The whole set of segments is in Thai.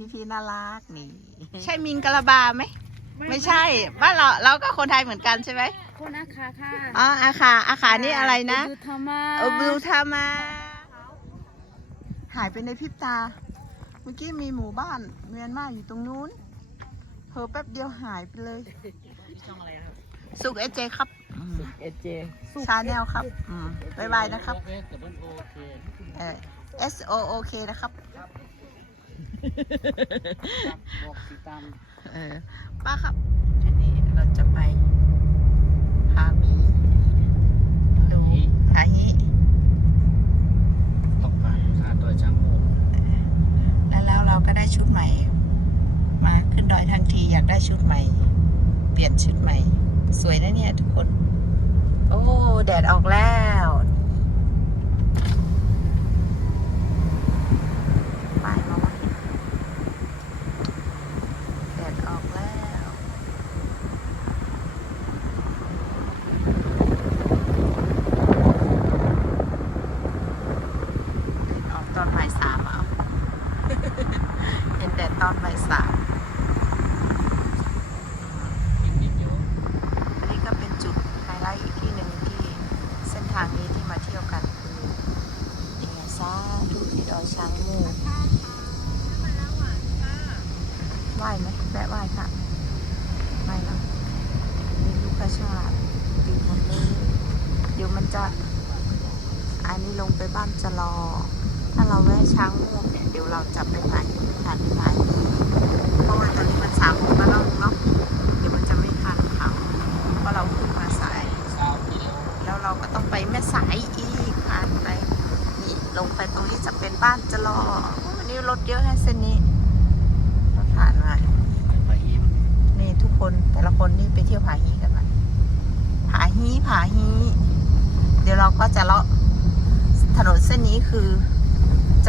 พี่พี่ๆน่ารักนี่ ใช่มิงกะลาบาไหม ไม่ใช่บ้านเราเราก็คนไทยเหมือนกันใช่ไหมคนอาคาค่ะอ๋ออาคาอาคานี่อะไรนะดูธรรมะโอบูทามา หายไปในพริบตา เมื่อกี้มีหมู่บ้านเมียนมาอยู่ตรงนู้นเพอแป๊บเดียวหายไปเลยช่องอะไรครับสุกเอเจครับเอเจชาแนลครับอืมบ๊ายบายนะครับเอสกับโอเคเออ S O O K นะครับ บอกติดตามเออป้าครับอันนี้เราจะไปพาหมีดูอาฮิตกผ่านค่าตัวช่างโมแล้วแล้วเราก็ได้ชุดใหม่ มาขึ้นดอยทั้งทีอยากได้ชุดใหม่ เปลี่ยนชุดใหม่ สวยนะเนี่ยทุกคน โอ้ แดดออกแล้วไปมาว่าแดดออกแล้ว ออกตอนบ่ายสามเอา เห็นแต่ตอนบ่ายสาม นิดๆอยู่ อันนี้ก็เป็นจุดไฮไลท์อีกที่หนึ่งที่เส้นทางนี้ที่มาเที่ยวกันคือยังไงซาทุกที่ดอยช้างมูไหวไหมแวะไหวค่ะไหวแล้วมีลูกกระชาดตีหมดเลยเดี๋ยวมันจะ อันนี้ลงไปบ้านจะรอ ถ้าเราแวะช้างมูกเนี่ย เดี๋ยวเราจะไปถ่ายถ่ายไปถ่ายเพราะว่าตอนนี้มันสามโมงแล้วเนาะเนาะ เดี๋ยวมันจะไม่ทันเขาเพราะเราขึ้นมาสาย สาวกิโล แล้วเราก็ต้องไปแม่สายอีกผ่านไป นี่ลงไปตรงนี้จะเป็นบ้านจะรอวันนี้รถเยอะให้เส้นนี้รถผ่านมา ไปยิ้ม นี่ทุกคนแต่ละคนนี่ไปเที่ยวผาฮีกันมาผาฮีผาฮีเดี๋ยวเราก็จะเลาะถนนเส้นนี้คือ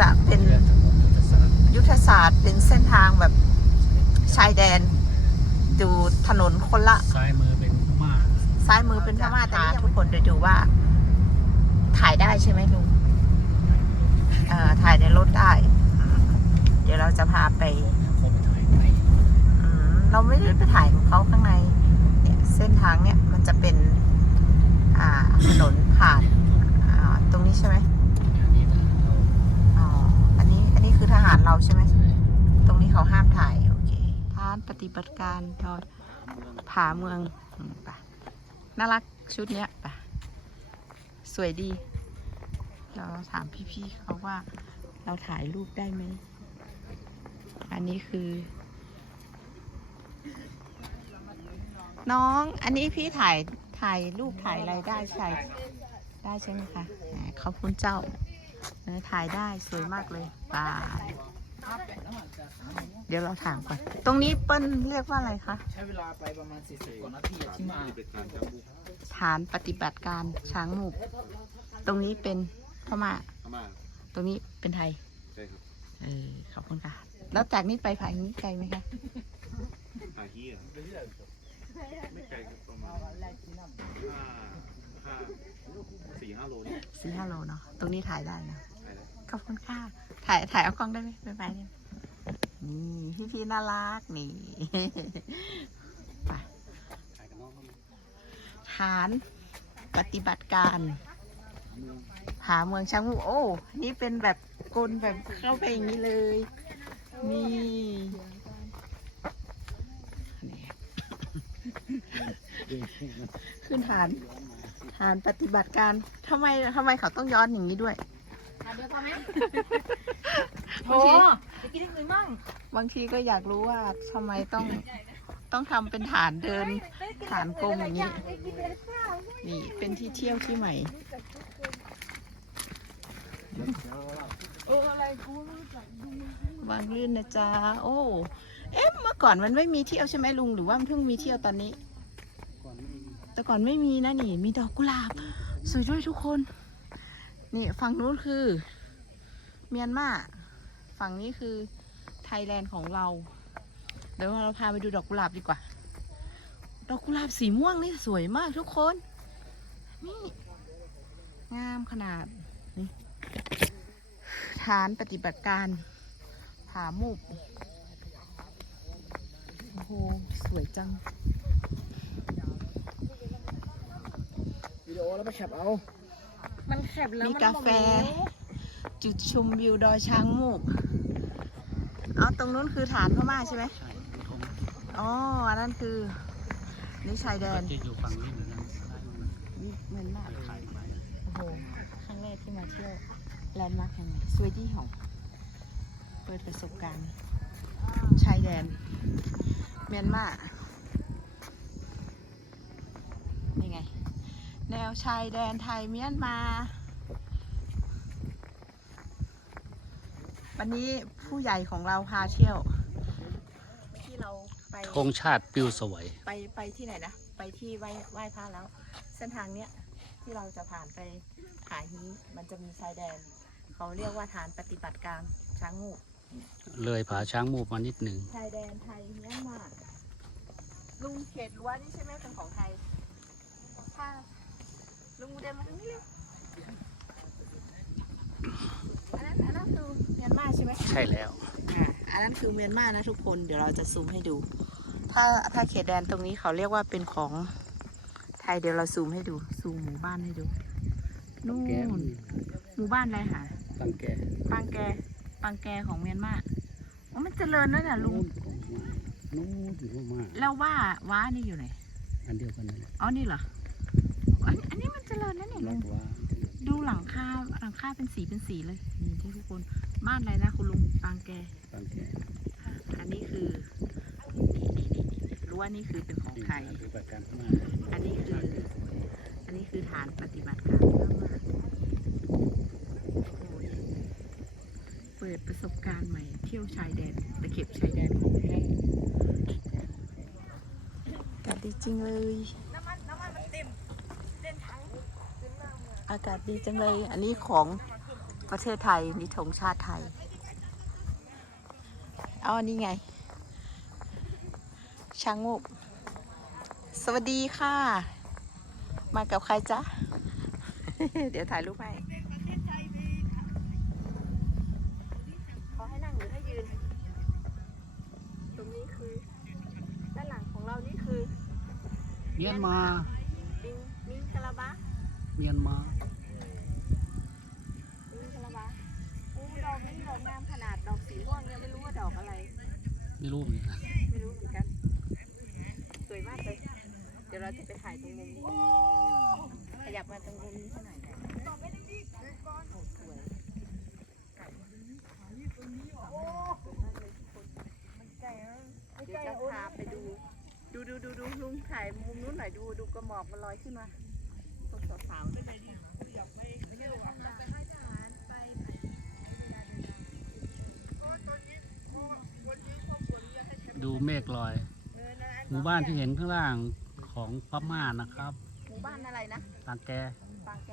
จะเป็น เรือทั้งหมดยุทธศาสตร์ ยุทธศาสตร์เป็นเส้นทางแบบชายแดน ดูถนนคนละซ้ายมือเป็นพม่าซ้ายมือเป็นพม่าแต่นี่ทุกคนจะดูว่า ถ่ายได้ใช่ไหมลุงเอ่อถ่ายในรถได้อืมเดี๋ยวเราจะพาไปเขาไปถ่ายไหนอืมเราไม่ได้ไปถ่ายของเขาข้างใน เนี่ยเส้นทางเนี่ยมันจะเป็นอ่าถนนผ่านอ่าตรงนี้ใช่ไหมอันนี้นะเราอ๋อ อันนี้ อันนี้คือทหารเราใช่ไหมตรงนี้ เขาห้ามถ่ายโอเคฐานปฏิบัติการทอดผาเมืองอืมไปน่ารักชุดเนี้ยไปสวยดี เราถามพี่ๆเขาว่าเราถ่ายรูปได้ไหม อันนี้คือ น้องอันนี้พี่ถ่ายถ่ายรูปถ่ายอะไรได้ใช่ได้ใช่ไหมคะอ่าขอบคุณเจ้าถ่ายได้สวยมากเลยบาย เดี๋ยวเราถามก่อน ตรงนี้เปิ้ลเรียกว่าอะไรคะ ใช้เวลาไปประมาณ40กว่านาทีอะที่มาฐานปฏิบัติการช้างหมูกตรงนี้เป็นพม่าพม่า ตรงนี้เป็นไทยใช่ครับเออขอบคุณค่ะ แล้วจากนี้ไปผานี้ไกลไหมคะหาฮี่เหรอไม่ไกลครับประมาณห้าห้าสี่ห้าโลนี่สี่ห้าโลเนาะ ตรงนี้ถ่ายได้นะใช่แล้ว ขอบคุณค่ะ ถ่ายถ่ายเอากล้องได้ไหมไปไปเนี่ยนี่พี่พี่ๆน่ารักนี่ ไปหมฐานปฏิบัติการ หาเมืองช้างมูโอ้ นี่เป็นแบบกลแบบเข้าไปอย่างนี้เลย นี่นี่ขึ้นฐานฐานปฏิบัติการทำไมทำไมเขาต้องย้อนอย่างนี้ด้วย เดี๋ยวพอไหมบางทีจะกินได้หรือมั่งบางทีก็อยากรู้ว่าทำไมต้องต้องทำเป็นฐานเดิน ฐานกลมอย่างนี้ นี่เป็นที่เที่ยวที่ใหม่ วางลื่นนะจ๊ะ โอ้ เอ๊ะ เมื่อก่อนมันไม่มีเที่ยวใช่ไหมลุง หรือว่ามันเพิ่งมีเที่ยวตอนนี้ก่อนไม่มีแต่ก่อนไม่มีนะนี่ มีดอกกุหลาบ สวยด้วยทุกคน นี่ฝั่งนู้นคือ เมียนมาฝั่งนี้คือไทยแลนด์ของเรา เดี๋ยวเราพาไปดูดอกกุหลาบดีกว่า ดอกกุหลาบสีม่วงนี่สวยมากทุกคน นี่ งามขนาดนี่ฐานปฏิบัติการผามุกโอ้โห สวยจังวิดีโอแล้วมาแคปเอา มันแคบแล้วมีมันกาแฟ จุดชมวิวดอยช้างมูกเอาตรงนู้นคือฐานพม่าใช่ไหมใช่ผมอ๋ออันนั้นคือนี่ชายแดนจะอยู่ฝั่งนี้เหมือนกันซ้ายมือเหมือนมากขายไปโอ้โหครั้งแรกที่มาเที่ยวแลนด์มาร์คแห่งนี้สวยที่หองเปิดประสบการณ์ชายแดนเมียนมา แนวชายแดนไทยเมียนมา วันนี้ผู้ใหญ่ของเราพาเที่ยว ที่เราไปธงชาติปิวสวยไปไปที่ไหนนะ ไปที่ไหว้ไหว้พระแล้ว เส้นทางเนี้ยที่เราจะผ่านไปผาฮีมันจะมีชายแดน เขาเรียกว่าฐานปฏิบัติการช้างงูกเลยผาช้างมูบมานิดหนึ่งชายแดนไทยเมียนมาลุงเขตรั้วนี่ใช่ไหมเป็นของไทยถ้า ลุงเดินมาทางนี้เลยอันนั้นอันนั้นคือเมียนมาใช่ไหมใช่แล้ว อ่าอันนั้นคือเมียนมานะทุกคนเดี๋ยวเราจะซูมให้ดู ถ้าถ้าเขตแดนตรงนี้เขาเรียกว่าเป็นของไทยเดี๋ยวเราซูมให้ดูซูมหมู่บ้านให้ดูนู่นแก้มหมู่บ้านอะไรหาตังแกปางแกปางแกของเมียนมาโอ้มันเจริญแล้วเนี่ยลุงนู่นของมานู่นของมาแล้วว่าว้านี่อยู่ไหนอันเดียวกันนั่นแหละอ๋อนี่เหรออัน อันนี้มันเจริญนะเนี่ยรัลุกงว่าดูหลังคาหลังคาเป็นสีเป็นสีเลยนี่ที่ทุกคนบ้านอะไรนะคุณลุงปางแกตังแกอันนี้คือนี่นี่นี่นี่รั้วนี่คือเป็นของไทยปฏิบัติการพม่าอันนี้คืออันนี้คือฐานปฏิบัติการพม่าโอ้ยเปิดประสบการณ์ใหม่เที่ยวชายแดนตะเข็บชายแดนของแท้อากาศดีจริงเลย อากาศดีจังเลย อันนี้ของประเทศไทยนี่ธงชาติไทย เอาอันนี้ไง ช้างงูกสวัสดีค่ะ มากับใครจ๊ะ เดี๋ยวถ่ายรูปให้เขาให้นั่งหรือให้ยืน ตรงนี้คือ ด้านหลังของเรานี่คือ เมียนมา มิงมิงคาราบะ เมียนมา ไม่รู้เหมือนกันไม่รู้เหมือนกันสวยมากเลยเดี๋ยวเราจะไปถ่ายตรงมุมนี้ขยับมาตรงมุมนี้เท่าไหร่อยโอ้สวยเดี๋ยวจะพาไปดู ดูดูดูดูลุงถ่ายมุมนู้นหน่อยดูดูกระหมอกมันลอยขึ้นมาตรงสาวๆ ด้วยดูเมฆลอย หมู่บ้านที่เห็นข้างล่างของพม่านะครับหมู่บ้านอะไรนะตังแกบางแก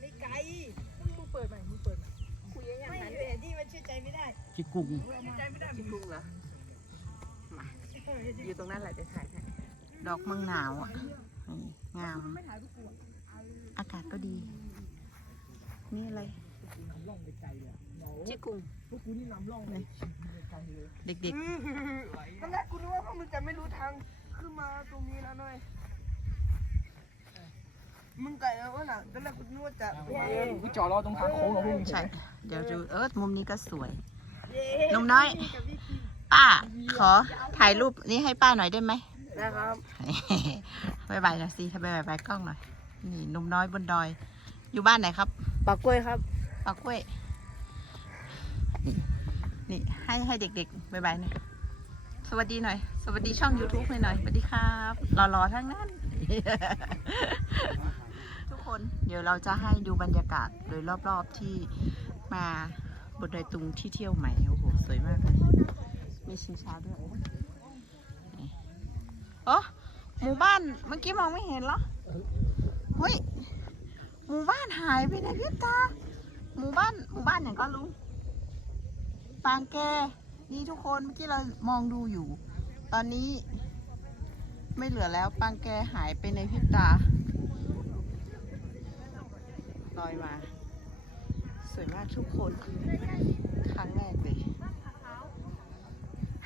ไม่ไกลมึงเปิดใหม่มึงเปิดใหม่คุยยังไงไม่เห็นที่มันเชื่อใจไม่ได้จิกุ้งชิคุงเหรอมาอยู่ตรงนั้นแหละจะถ่ายให้ดอกเมืองหนาวอะนี่งาม อากาศก็ดี นี่อะไรชิคุงเด็กตอนแรกกูนึกว่าพวกมึงจะไม่รู้ทางขึ้นมาตรงนี้แล้วหน่อย มึงไก่แล้วน่ะตอนแรกกูนึกว่าจะกูจอดรอตรงทางโค้งของมึงๆ ใช่ เดี๋ยวดูเออมุมนี้ก็สวยหนุ่มน้อย ป้า ขอถ่ายรูปนี้ให้ป้าหน่อยได้ไหม นะครับบายบายหน่อยสิถ้าบายบายบายกล้องหน่อย นี่หนุ่มน้อยบนดอย อยู่บ้านไหนครับ ปากกล้วยครับ ปากกล้วย นี่ให้ให้เด็กๆบายบายหน่อยสวัสดีหน่อย สวัสดีช่อง YouTube ให้หน่อยสวัสดีครับรอๆทั้งนั้น ทุกคนเดี๋ยวเราจะให้ดูบรรยากาศโดยรอบๆที่มาบนดอยตุงที่เที่ยวใหม่โอ้โหสวยมากเลยมีชิงช้าด้วยโอ้หมู่บ้านเมื่อกี้มองไม่เห็นเหรอเฮ้ยหมู่บ้านหายไปในพริบตาหมู่บ้านหมู่บ้านอย่างก็รู้ ปางแกนี่ทุกคนเมื่อกี้เรามองดูอยู่ ตอนนี้ ไม่เหลือแล้วปางแกหายไปในพริบตาลอยมา สวยมากทุกคนครั้งแรกเลย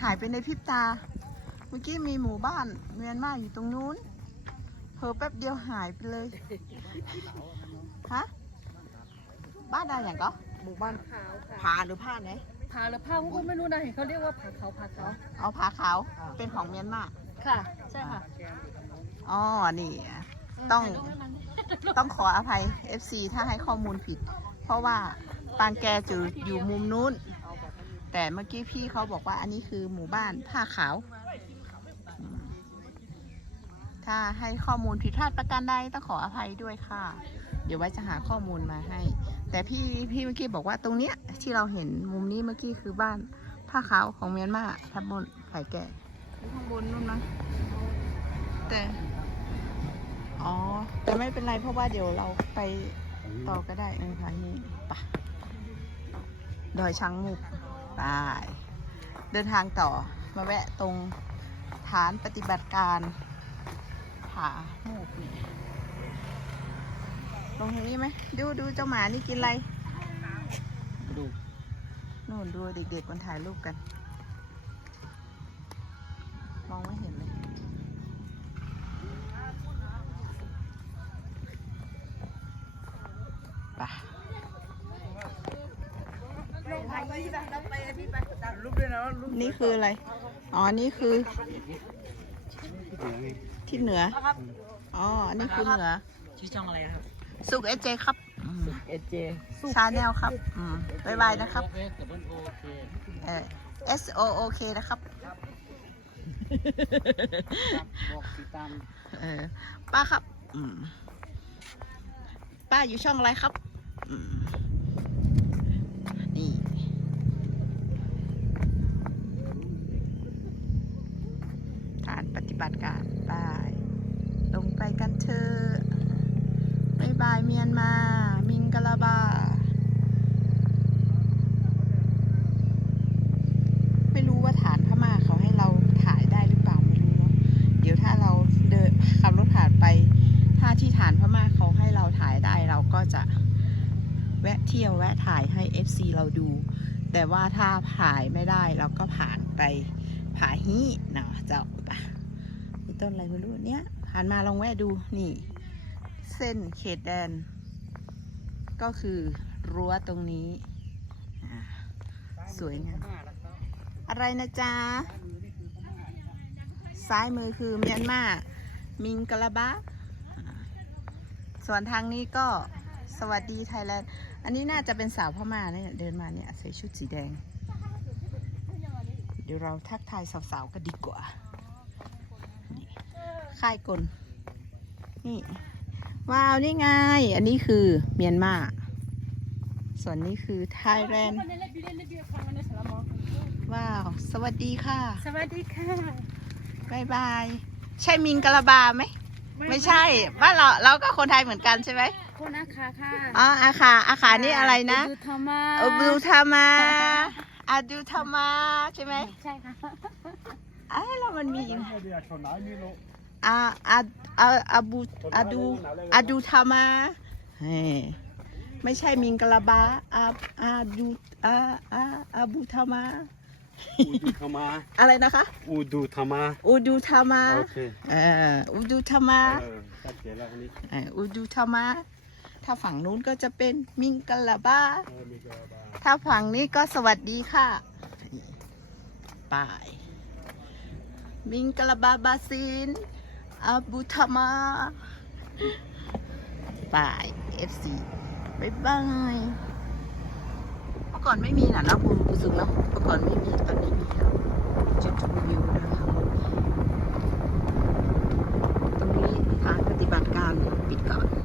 หหายไปในพริบตา เมื่อกี้มีหมู่บ้านเมียนมาอยู่ตรงนู้นเผลอแป๊บเดียวหายไปเลยฮะบ้านใดอย่างก็หมู่บ้านขาวค่ะผาหรือผ้าไหน ผาหรือผ้าก็ไม่รู้นะเห็นเขาเรียกว่าผาเขาวผาเขาวเอาผาขาวเป็นของเมียนมาค่ะ ใช่ค่ะอ๋อนี่ต้องต้องขออภัย FC ถ้าให้ข้อมูลผิด เพราะว่าปางแกจะอยู่มุมนู้น แต่เมื่อกี้พี่เขาบอกว่าอันนี้คือหมู่บ้านผ้าขาว ถ้าให้ข้อมูลผิดพลาดประการใดต้องขออภัยด้วยค่ะ เดี๋ยวไว้จะหาข้อมูลมาให้ แต่พี่พี่เมื่อกี้บอกว่าตรงเนี้ยที่เราเห็นมุมนี้เมื่อกี้คือบ้านผ้าขาวของเมียนมาทับบนไผ่แก่ข้างบนนู่นนะแต่ อ๋อ แต่ไม่เป็นไรเพราะว่าเดี๋ยวเราไปต่อก็ได้เออค่ะนี่ปะดอยช้างมุกไปเดินทางต่อมาแวะตรงฐานปฏิบัติการผาหมูกนี่ ลงทางนี้ไหมดูดูเจ้าหมานี่กินอะไรดูนู่นดูเด็กๆมันถ่ายรูปกัน มองไม่เห็นเลยไปรูปด้วยนะรูปนี่คืออะไร อ๋อ นี่คือ ที่เหลือไงที่เหนือ อ๋ออันนี้คือเหนือ ชื่อช่องอะไรครับ สุกเอเจครับเอเจชาแนลครับอืมบายบายนะครับเอสกับโอเคเออ S O O K นะครับบอกติดตามเออป้าครับอืมป้าอยู่ช่องอะไรครับอืมนี่ฐานปฏิบัติการไปลงไปกันเถอะบายบายเมียนมา มิงกะลาบา ไม่รู้ว่าฐานพม่าเขาให้เราถ่ายได้หรือเปล่าไม่รู้เนาะเดี๋ยวถ้าเราเดินขับรถผ่านไป ถ้าที่ฐานพม่าเขาให้เราถ่ายได้เราก็จะแวะเที่ยวแวะถ่ายให้ FC เราดู แต่ว่าถ้าถ่ายไม่ได้เราก็ผ่านไปผาฮีเนาะเจ้าปะมีต้นอะไรไม่รู้เนี้ยผ่านมาลองแวะดูนี่ เส้นเขตแดน ก็คือรั้วตรงนี้ สวยงามอะไรนะจ๊ะ ซ้ายมือคือเมียนมา มิงกะลาบะ ส่วนทางนี้ก็สวัสดีไทยแลนด์ อันนี้น่าจะเป็นสาวพม่าเนี่ยเดินมาเนี่ยใส่ชุดสีแดง เดี๋ยวเราทักทายสาวๆกันดีกว่า ค่ายกล นี่ ว้าว นี่ไง อันนี้คือเมียนมา ส่วนนี้คือไทยแลนด์ ว้าว สวัสดีค่ะ สวัสดีค่ะบายบาย ใช่มิงกะลาบาไหม ไม่ใช่ บ้านเราเราก็คนไทยเหมือนกันใช่ไหมคุณนะคะค่ะ อ๋อ อาคา อาคา นี่อะไรนะดูธรรมะอบูทามาอาดูทามาใช่ไหม ใช่ค่ะไอ้แล้วมันมี อีกอาอาอาอาบูอาดูอาดูทามาเฮ้ยไม่ใช่มิงกะลาบาอาอาดูอาอาอาบูทามาอูดูธรรมาอะไรนะคะ อูดูธรรมาอูดูทามาโอเคเอออูดูทามาเออชัดเจนแล้วคนนี้เอ่ออูดูทามาถ้าฝั่งนู้นก็จะเป็นมิงกะลาบาเออมีกระบาถ้าฝั่งนี้ก็สวัสดีค่ะไปมิงกะลาบาบาซิน อาบุธมาบายเอฟซีบายบายเมื่อก่อนไม่มีนะนะคุณผู้ชมเนาะเมื่อก่อนไม่มีตอนนี้มีแล้วจุดชมวิวนะคะตรงนี้ทางปฏิบัติการปิดก่อน